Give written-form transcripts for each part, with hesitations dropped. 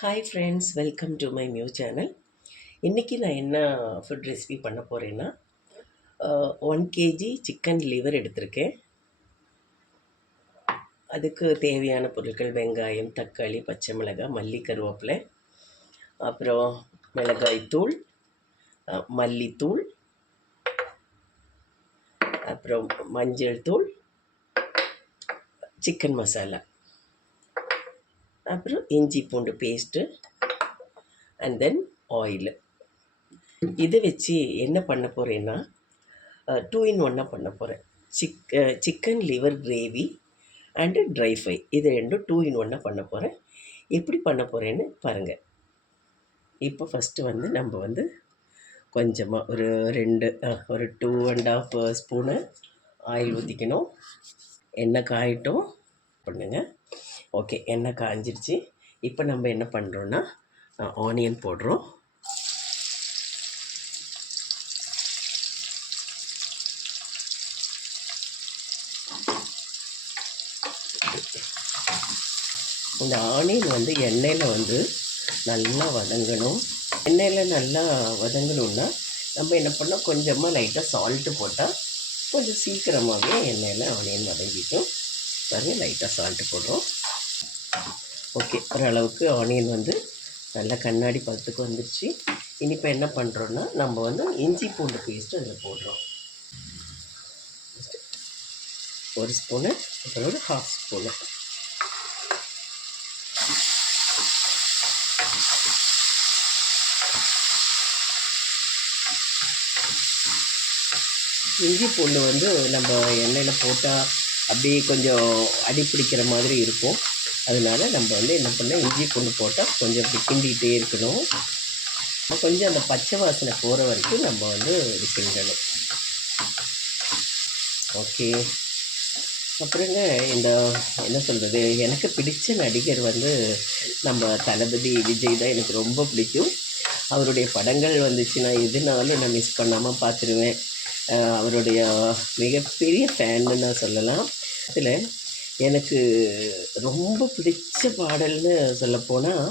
Hi friends, welcome to my new channel. இன்றைக்கி நான் என்ன ஃபுட் ரெசிபி பண்ண போகிறேன்னா 1 kg சிக்கன் லிவர் எடுத்திருக்கேன். அதுக்கு தேவையான பொருட்கள் வெங்காயம், தக்காளி, பச்சை மிளகாய், மல்லி, கருவேப்பிலை, அப்புறம் மிளகாய்த்தூள், மல்லித்தூள், அப்புறம் மஞ்சள் தூள், சிக்கன் மசாலா, அப்புறம் இஞ்சி பூண்டு பேஸ்ட்டு, அண்ட் தென் ஆயில். இதை வச்சு என்ன பண்ண போகிறேன்னா 2 in 1 பண்ண போகிறேன். Chicken liver gravy and try fry, இது ரெண்டும் 2 in 1 பண்ண போகிறேன். எப்படி பண்ண போகிறேன்னு பாருங்கள். இப்போ ஃபஸ்ட்டு நம்ம கொஞ்சமாக ஒரு 2.5 ஸ்பூனு ஆயில் ஊற்றிக்கணும். எண்ணெய் காயட்டும் பண்ணுங்க. ஓகே, எண்ணெய் காஞ்சிருச்சு. இப்போ நம்ம என்ன பண்ணுறோன்னா ஆனியன் போடுறோம். இந்த ஆனியன் எண்ணெயில் நல்லா வதங்கணும். எண்ணெயில் நல்லா வதங்கணுன்னா நம்ம என்ன பண்ணோம், கொஞ்சமாக லைட்டாக சால்ட்டு போட்டால் கொஞ்சம் சீக்கிரமாகவே எண்ணெயில் ஆனியன் வதங்கிக்கும். பாருங்கள், லைட்டாக சால்ட்டு போடுறோம். ஓகே, ஓரளவுக்கு ஆனியன் நல்லா கண்ணாடி பதத்துக்கு வந்துடுச்சு. இனிப்போ என்ன பண்ணுறோன்னா நம்ம இஞ்சி பூண்டு பேஸ்ட்டு அதில் போடுறோம். 1 ஸ்பூனு, அப்புறம் ஒரு 1/2 ஸ்பூனு. இஞ்சி பூண்டு நம்ம எண்ணெயில் போட்டால் அப்படியே கொஞ்சம் அடி பிடிக்கிற மாதிரி இருக்கும். அதனால நம்ம என்ன பண்ணோம், இஞ்சி பூண்டு போட்டால் கொஞ்சம் அப்படி கிண்டிகிட்டே இருக்கணும். கொஞ்சம் அந்த பச்சை வாசனை போகிற வரைக்கும் நம்ம இது கிண்டணும். ஓகே, அப்புறங்க இந்த என்ன சொல்கிறது, எனக்கு பிடிச்ச நடிகர் நம்ம தளபதி விஜய் தான். எனக்கு ரொம்ப பிடிக்கும். அவருடைய படங்கள் வந்துச்சுன்னா எதுனாலும் நான் மிஸ் பண்ணாமல் பார்த்துருவேன். அவருடைய மிகப்பெரிய ஃபேன்னு நான் சொல்லலாம். அதில் எனக்கு ரொம்ப பிடிச்ச பாடல்னு சொல்லப்போனால்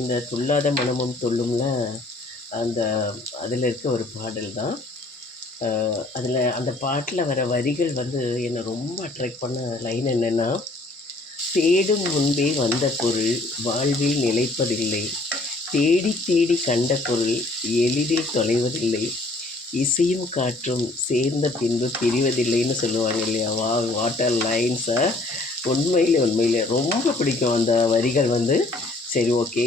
இந்த துள்ளாத மனமும் துள்ளும்ல அதில் இருக்க ஒரு பாடல் தான். அதில் அந்த பாட்டில் வர வரிகள் என்னை ரொம்ப அட்ராக்ட் பண்ண லைன் என்னென்னா, தேடும் முன்பே வந்த பொருள் வாழ்வில் நிலைப்பதில்லை, தேடி தேடி கண்ட பொருள் எளிதில் தொலைவதில்லை, இசையும் காற்றும் சேர்ந்த பின்பு பிரிவதில்லைன்னு சொல்லுவாங்க இல்லையா? வாட்டர் லைன்ஸை உண்மையிலே ரொம்ப பிடிக்கும் அந்த வரிகள். சரி, ஓகே,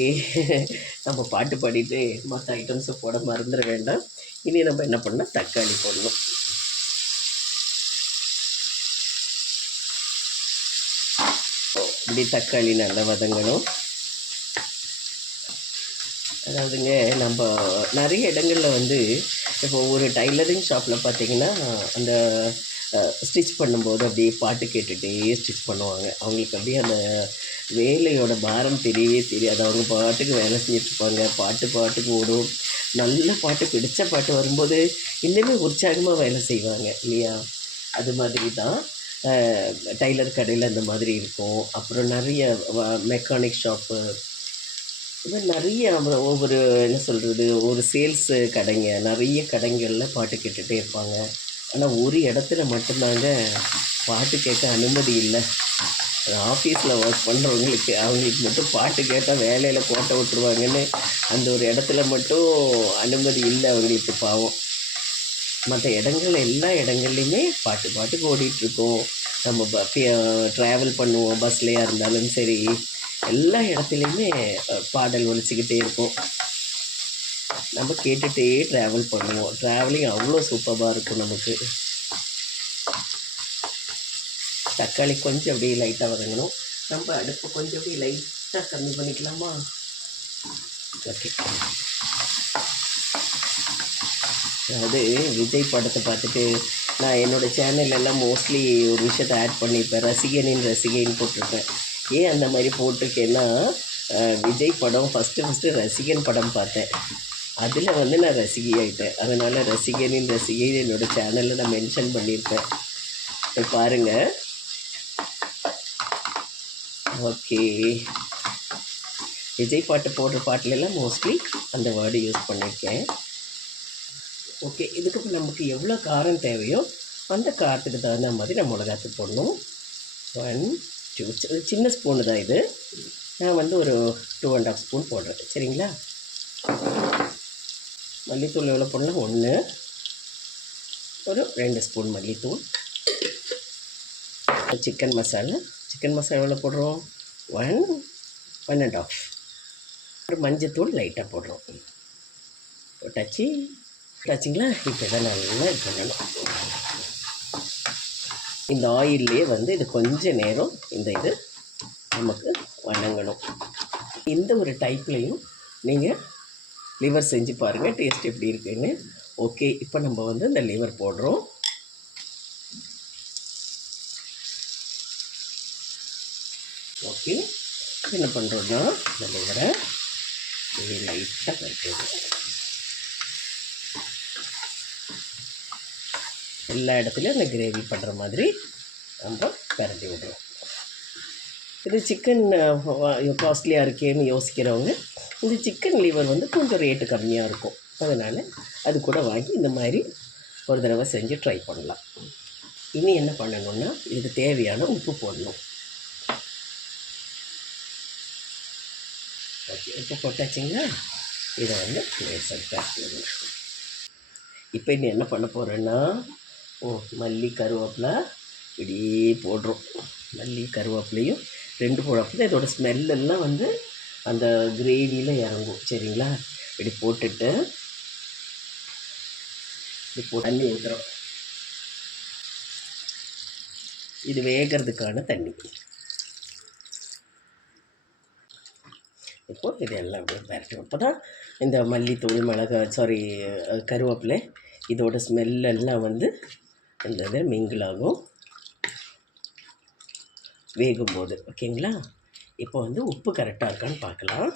நம்ம பாட்டு பாடிட்டு மற்ற ஐட்டம்ஸை போட மறந்துட வேண்டாம். இனி நம்ம என்ன பண்ணால் தக்காளி போடணும். இப்படி தக்காளி நல்லா வதங்கணும். அதாவதுங்க, நம்ம நிறைய இடங்களில் இப்போ ஒரு டைலரிங் ஷாப்பில் பார்த்திங்கன்னா அந்த ஸ்டிச் பண்ணும்போது அப்படியே பாட்டு கேட்டுகிட்டே ஸ்டிச் பண்ணுவாங்க. அவங்களுக்கு அப்படியே அந்த வேலையோட பாரம் தெரியவே தெரியாது. அவங்க பாட்டுக்கு வேலை செஞ்சிட்ருப்பாங்க. பாட்டுக்கு ஓடும். நல்ல பாட்டு, பிடிச்ச பாட்டு வரும்போது இன்னுமே உற்சாகமாக வேலை செய்வாங்க இல்லையா? அது மாதிரி தான் டைலர் கடையில் அந்த மாதிரி இருக்கும். அப்புறம் நிறைய மெக்கானிக் ஷாப்பு, இது நிறைய ஒவ்வொரு என்ன சொல்கிறது, ஒரு சேல்ஸு கடைங்க, நிறைய கடைகளில் பாட்டு கேட்டுகிட்டே இருப்பாங்க. ஆனால் ஒரு இடத்துல மட்டும்தாங்க பாட்டு கேட்க அனுமதி இல்லை. ஆஃபீஸில் ஒர்க் பண்ணுறவங்களுக்கு, அவங்களுக்கு மட்டும் பாட்டு கேட்டால் வேலையில் கோட்டை விட்டுருவாங்கன்னு அந்த ஒரு இடத்துல மட்டும் அனுமதி இல்லை அவங்களுக்கு, பாவம். மற்ற இடங்கள் எல்லா இடங்கள்லையுமே பாட்டுக்கு ஓடிட்டுருக்கோம். நம்ம ட்ராவல் பண்ணுவோம், பஸ்லையாக இருந்தாலும் சரி, எல்லா இடத்துலையுமே பாடல் ஒலிச்சிக்கிட்டே இருக்கும். நம்ம கேட்டுகிட்டே ட்ராவல் பண்ணுவோம். ட்ராவலிங் அவ்வளோ சூப்பராக இருக்கும் நமக்கு. தக்காளி கொஞ்சம் அப்படியே லைட்டாக வதங்கணும். நம்ம அடுப்பு கொஞ்சம் அப்படியே லைட்டாக கம்மி பண்ணிக்கலாமா? ஓகே, அதாவது விஜய் படத்தை பார்த்துட்டு நான் என்னோடய சேனல்லலாம் மோஸ்ட்லி ஒரு விஷயத்தை ஆட் பண்ணியிருப்பேன். ரசிகனின் போட்டிருப்பேன். ஏன் அந்த மாதிரி போட்டிருக்கேன்னா, விஜய் படம் ஃபஸ்ட்டு ரசிகன் படம் பார்த்தேன். அதில் நான் ரசிகை ஆகிட்டேன். அதனால் ரசிகனின் ரசிகை என்னோடய சேனலில் நான் மென்ஷன் பண்ணியிருப்பேன். போய் பாருங்கள். ஓகே, விஜய் பாட்டு போடுற பாட்டுலலாம் மோஸ்ட்லி அந்த வேர்டு யூஸ் பண்ணியிருக்கேன். ஓகே, இதுக்கு நமக்கு எவ்வளோ காரம் தேவையோ அந்த காரத்துக்கு தகுந்த மாதிரி நம்ம மிளகாத்தூள் போடணும். 1 2 சின்ன ஸ்பூனு தான் இது. நான் வந்து ஒரு 2½ ஸ்பூன் போடுறேன். சரிங்களா? மல்லித்தூள் எவ்வளோ போடலாம்? 1, ஒரு 2 ஸ்பூன் மல்லித்தூள். சிக்கன் மசாலா எவ்வளோ போடுறோம்? 1, 1½ ஒரு மஞ்சத்தூள் லைட்டாக போடுறோம். போட்டாச்சுங்களா? இப்போ இதை நல்லா இது பண்ணணும். இந்த ஆயில்லையே வந்து இது கொஞ்சம் நேரம் இது நமக்கு வணங்கணும். இந்த ஒரு டைப்லையும் நீங்கள் லிவர் செஞ்சு பாருங்கள், டேஸ்ட் எப்படி இருக்குன்னு. ஓகே, இப்போ நம்ம வந்து இந்த லிவர் போடுறோம். ஓகே, என்ன பண்ணுறோன்னா இந்த லிவரை லைட்டாக கட்டுறது. எல்லா இடத்துலையும் அந்த கிரேவி பண்ணுற மாதிரி நம்ம பரட்டி விடுறோம். இது சிக்கன் காஸ்ட்லியாக இருக்கேன்னு யோசிக்கிறவங்க இந்த சிக்கன் லிவர் வந்து கொஞ்சம் ரேட்டு கம்மியாக இருக்கும். அதனால் அது கூட வாங்கி இந்த மாதிரி ஒரு தடவை செஞ்சு ட்ரை பண்ணலாம். இனி என்ன பண்ணணுன்னா இதுக்கு தேவையான உப்பு போடணும். ஓகே, உப்பு போட்டாச்சிங்களா? இதை வந்து லேசாக இப்போ இன்னும் என்ன பண்ண போகிறேன்னா மல்லி கருவேப்பிலை இப்படியே போடுறோம். மல்லி கருவேப்பிலையும் 2 போடுறப்ப தான் இதோட ஸ்மெல்லெல்லாம் வந்து அந்த கிரேவியில் இறங்கும். சரிங்களா? இப்படி போட்டுட்டு இப்படி தண்ணி ஊற்றுறோம். இது வேகிறதுக்கான தண்ணி. இப்போது இதெல்லாம் அப்படியே பரட்டும். அப்போ தான் இந்த மல்லித்தூள் கருவேப்பிலை இதோட ஸ்மெல்லெல்லாம் வந்து அந்த இதை மிங்கிளாகும் வேகும்போது. ஓகேங்களா? இப்போ வந்து உப்பு கரெக்டாக இருக்கான்னு பார்க்கலாம்.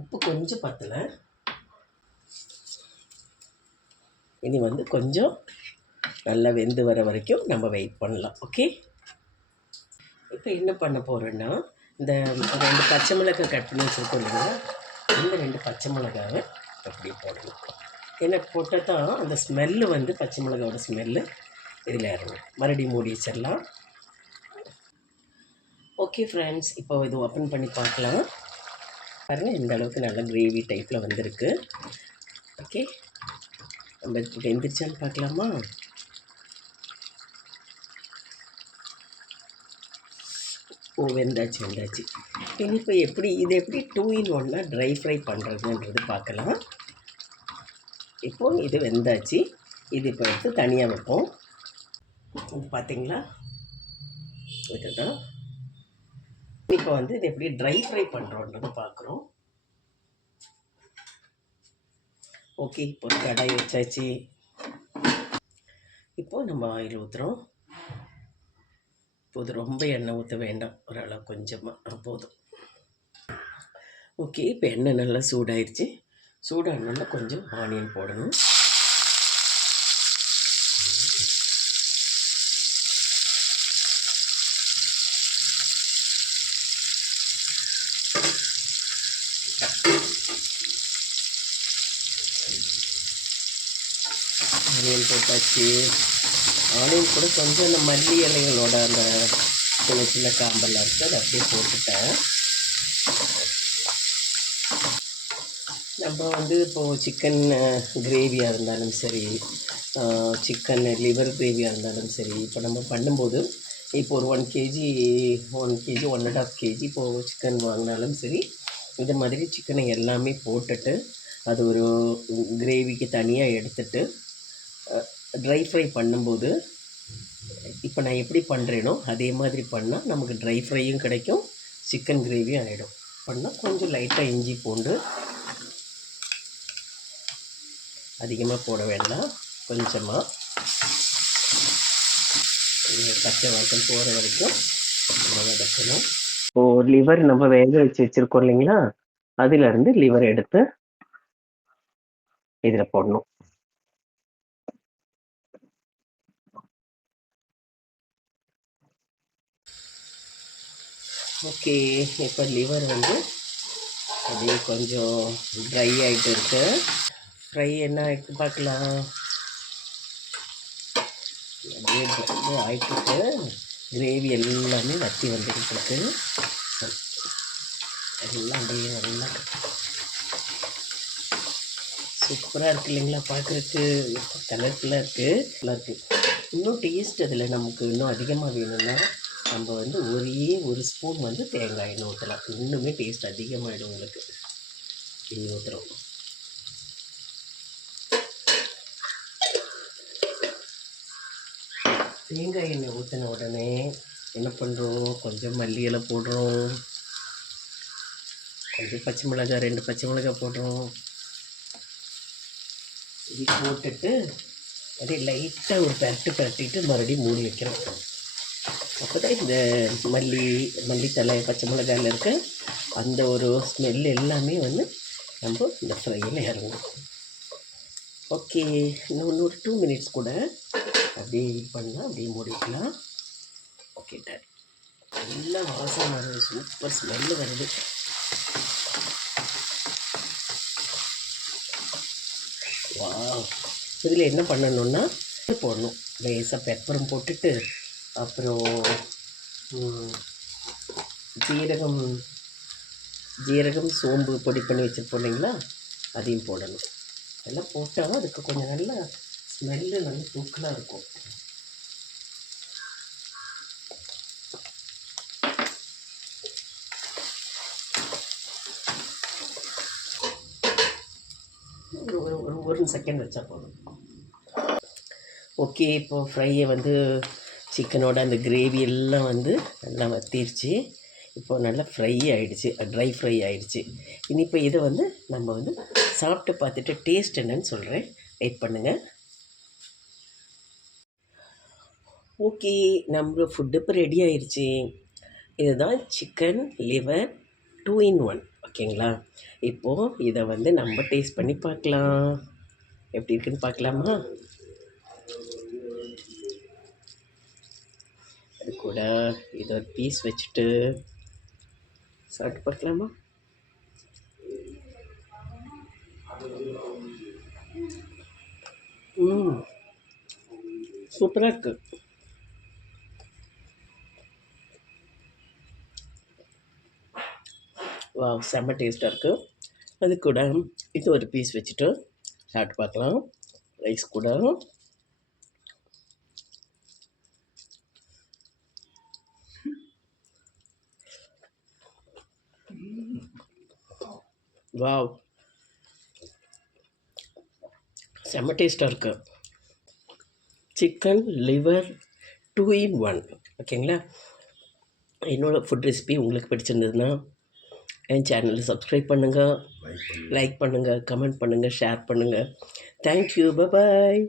உப்பு கொஞ்சம் பத்தலை. இனி வந்து கொஞ்சம் நல்லா வெந்து வர வரைக்கும் நம்ம வெயிட் பண்ணலாம். ஓகே, இப்போ என்ன பண்ண போகிறோன்னா இந்த 2 பச்சை மிளகாய் கட் பண்ணி வச்சுருக்கோம் இல்லைங்களா? இந்த 2 பச்சை மிளகாவை அப்படியே போடணும். ஏன்னா போட்டால் தான் அந்த ஸ்மெல்லு வந்து பச்சை மிளகாவோட ஸ்மெல்லு இதில் இறங்கும். மறுபடியும் மூடி வச்சிடலாம். ஓகே ஃப்ரெண்ட்ஸ், இப்போ இது ஓப்பன் பண்ணி பார்க்கலாம். பாருங்கள், இந்த அளவுக்கு நல்லா கிரேவி டைப்பில் வந்திருக்கு. ஓகே, நம்ம இப்போ வெந்துருச்சான்னு பார்க்கலாமா? வெந்தாச்சு. இனி இப்போ இது எப்படி 2 in 1 ட்ரை ஃப்ரை பண்ணுறதுன்றது பார்க்கலாம். இப்போது இது வெந்தாச்சு. இது இப்போ எடுத்து தனியாக வைப்போம். இது பார்த்திங்களா? இதுதான் இப்போ வந்து இது எப்படி ட்ரை ஃப்ரை பண்ணுறோன்றது பார்க்குறோம். ஓகே, இப்போ கடாய் வச்சாச்சு. இப்போது நம்ம ஆயில் ஊற்றுறோம். இப்போது ரொம்ப எண்ணெய் ஊற்ற வேண்டாம், ஓரளவு கொஞ்சமாக போதும். ஓகே, இப்போ எண்ணெய் நல்லா சூடாயிடுச்சு. சூடானோன்னா கொஞ்சம் ஆனியன் போடணும். ஆனியன் போட்டாச்சு. ஆனியன் கூட கொஞ்சம் அந்த மல்லி இலைகளோட அந்த சின்ன சின்ன காம்பெல்லாம் இருக்குது, அதை அப்படியே போட்டுட்டேன். நம்ம வந்து இப்போது சிக்கன் கிரேவியாக இருந்தாலும் சரி, சிக்கன் லிவர் கிரேவியாக இருந்தாலும் சரி, இப்போ நம்ம பண்ணும்போது இப்போ ஒரு 1 kg 1.5 kg இப்போது சிக்கன் வாங்கினாலும் சரி, இது மாதிரி சிக்கனை எல்லாமே போட்டுட்டு அது ஒரு கிரேவிக்கு தனியாக எடுத்துட்டு ட்ரை ஃப்ரை பண்ணும்போது இப்போ நான் எப்படி பண்ணுறேனோ அதே மாதிரி பண்ணால் நமக்கு ட்ரை ஃப்ரையும் கிடைக்கும், சிக்கன் கிரேவியும் ஆகிடும். பண்ணால் கொஞ்சம் லைட்டாக இஞ்சி பூண்டு அதிகமாக போட வேண்டாம், கொஞ்சமாக பச்சை வாசம் போகிற வரைக்கும் நம்ம வதக்கணும். லிவர் நம்ம வேக வச்சுருக்கோம் இல்லைங்களா? அதிலேருந்து லிவர் எடுத்து இதில் போடணும். ஓகே, இப்போ லிவர் வந்து அப்படியே கொஞ்சம் ட்ரை ஆகிட்டு இருக்கு. ஃப்ரை என்ன ஆகிட்டு பார்க்கலாம். அப்படியே ட்ரை ஆகிட்டு கிரேவி எல்லாமே வற்றி வந்துக்கிட்டு இருக்கு. எல்லாம் அப்படியே நல்லா சூப்பராக இருக்குது இல்லைங்களா? பார்க்குறதுக்கு கலர்ஃபுல்லாக இருக்குது, நல்லா இருக்குது. இன்னும் டேஸ்ட் அதில் நமக்கு இன்னும் அதிகமாக வேணும்னா நம்ம வந்து ஒரே ஒரு ஸ்பூன் வந்து தேங்காய் எண்ணெய் ஊற்றலாம். இன்னுமே டேஸ்ட் அதிகமாகிடும் உங்களுக்கு. இது ஊற்றுறோம். தேங்காய் எண்ணெய் ஊற்றின உடனே என்ன பண்ணுறோம், கொஞ்சம் மல்லி இலை போடுறோம், கொஞ்சம் பச்சை மிளகாய், 2 பச்சை மிளகாய் போடுறோம். இது போட்டுட்டு அப்படியே லைட்டாக ஒரு பரட்டிட்டு மறுபடியும் மூடி வைக்கிறோம். அப்போ தான் இந்த மல்லித்தலை, பச்சை மிளகாயில் இருக்க அந்த ஒரு ஸ்மெல் எல்லாமே வந்து நம்ம இந்த ஃப்ரையில் இறங்கும். ஓகே, இன்னும் ஒரு 2 மினிட்ஸ் கூட அப்படியே இது பண்ணலாம், அப்படியே மூடிக்கலாம். Okay done. நல்ல வாசம் வருது, சூப்பர் ஸ்மெல்லு வருது. வா, இதில் என்ன பண்ணணுன்னா போடணும், லேசாக பெப்பரும் போட்டுட்டு அப்புறம் ஜீரகம் சோம்பு பொடி பண்ணி வச்சுருப்போம் இல்லைங்களா, அதையும் போடணும். அதெல்லாம் போட்டால் அதுக்கு கொஞ்சம் நல்ல ஸ்மெல்லு நல்ல தூக்கலாக இருக்கும். ஒரு செகண்ட் வச்சா போதும். ஓகே, இப்போது ஃப்ரையை வந்து சிக்கனோட அந்த கிரேவி எல்லாம் வந்து நல்லா வத்திருச்சு. இப்போ நல்லா ஃப்ரை ஆகிடுச்சு, ட்ரை ஃப்ரை ஆகிடுச்சு. இனி இப்போ இதை வந்து நம்ம வந்து சாப்பிட்டு பார்த்துட்டு டேஸ்ட் என்னன்னு சொல்கிறேன், வெயிட் பண்ணுங்கள். ஓகே, நம்ம ஃபுட்டு இப்போ ரெடி ஆயிடுச்சு. இதுதான் சிக்கன் லிவர் 2 in 1. ஓகேங்களா? இப்போது இதை வந்து நம்ம டேஸ்ட் பண்ணி பார்க்கலாம். எப்படி இருக்குன்னு பார்க்கலாமா? அது கூட இதை ஒரு பீஸ் வச்சுட்டு சாப்பிட்டு பார்க்கலாமா? சூப்பராக இருக்குது. வா, செம்ம டேஸ்ட்டாக இருக்குது. அது கூட இது ஒரு பீஸ் வச்சுட்டு சாப்பிட்டு பார்க்கலாம் ரைஸ் கூட. வாவ், செம்ம டேஸ்ட்டாக இருக்குது. Chicken liver 2 in 1. ஓகேங்களா? என்னோடய ஃபுட் ரெசிபி உங்களுக்கு பிடிச்சிருந்ததுன்னா என் சேனலை சப்ஸ்கிரைப் பண்ணுங்கள், லைக் பண்ணுங்கள், கமெண்ட் பண்ணுங்கள், ஷேர் பண்ணுங்கள். தேங்க்யூ, பாய்.